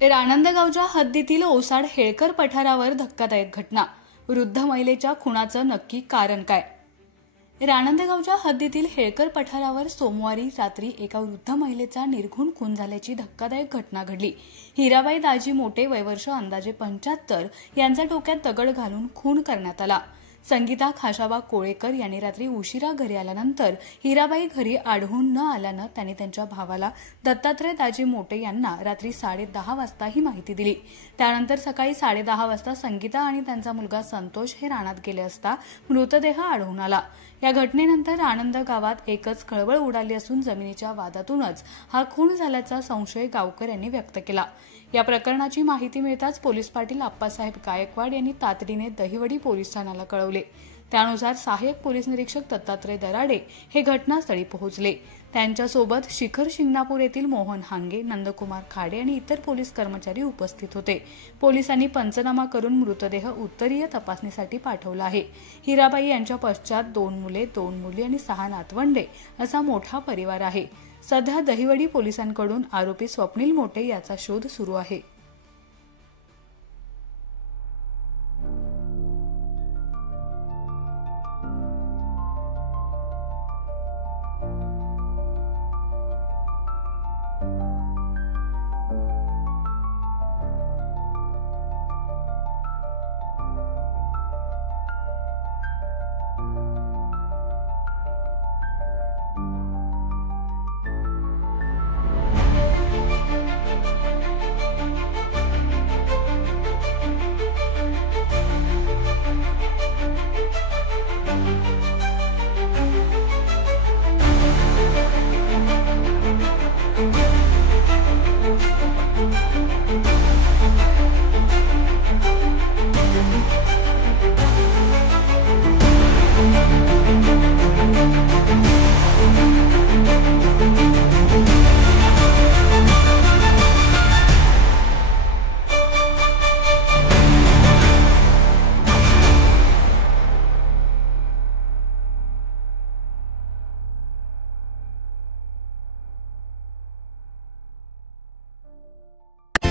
राणंदगावच्या हद्दीतील ओसाड हेळकर पठारावर धक्कादायक घटना। वृद्ध महिलेच्या खुनाचं नक्की कारण काय? राणंदगावच्या हद्दीतील हेळकर पठारावर सोमवारी रात्री एका वृद्ध महिलेचा निर्घुण खून झाल्याची धक्कादायक घटना घडली। हिराबाई दाजी मोटे वय वर्ष अंदाजे 75 यांचा डोक्यात दगड घालून खून करण्यात आला। संगीता खाशाबा कोळेकर यांनी रात्री उशिरा घरी आल्यानंतर हिराबाई घरी आढळून न आल्यानं त्यांनी त्यांच्या भावाला दत्तात्रय दाजी मोटे यांना रात्री 10:30 वाजता ही माहिती दिली। त्यानंतर सकाळी 10:30 वाजता संगीता आणि त्यांचा मुलगा संतोष हे रानात गेले असता मृतदेह आढळून आला। या घटनेनंतर आनंद गावात एकच खळबळ उडाली असून जमिनीच्या वादातूनच हा खून झाल्याचा संशय गावकऱ्यांनी व्यक्त केला। या प्रकरणाची माहिती मिळताच पोलीस पाटील आप्पासाहेब गायकवाड यांनी तातडीने दहिवडी पोलीस ठाण्याला कळवले। त्यानुसार सहाय्यक पोलीस निरीक्षक दत्तात्रय दराडे हे घटनास्थळी पोहोचले। त्यांच्यासोबत शिखर शिंगणापूर येथील मोहन हांगे, नंदकुमार खाडे आणि इतर पोलीस कर्मचारी उपस्थित होते। पोलिसांनी पंचनामा करून मृतदेह उत्तरीय तपासणीसाठी पाठवला आहे। हिराबाई यांच्या पश्चात 2 मुले, 2 मुली आणि 6 नातवंडे असा मोठा परिवार आहे। सध्या दहिवडी पोलिसांकडून आरोपी स्वप्नील मोटे याचा शोध सुरू आहे।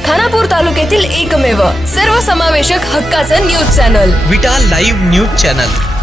खानापूर तालुक्यातील एकमेव सर्वसमावेशक हक्काचं न्यूज चॅनल विटा लाईव्ह न्यूज चॅनल।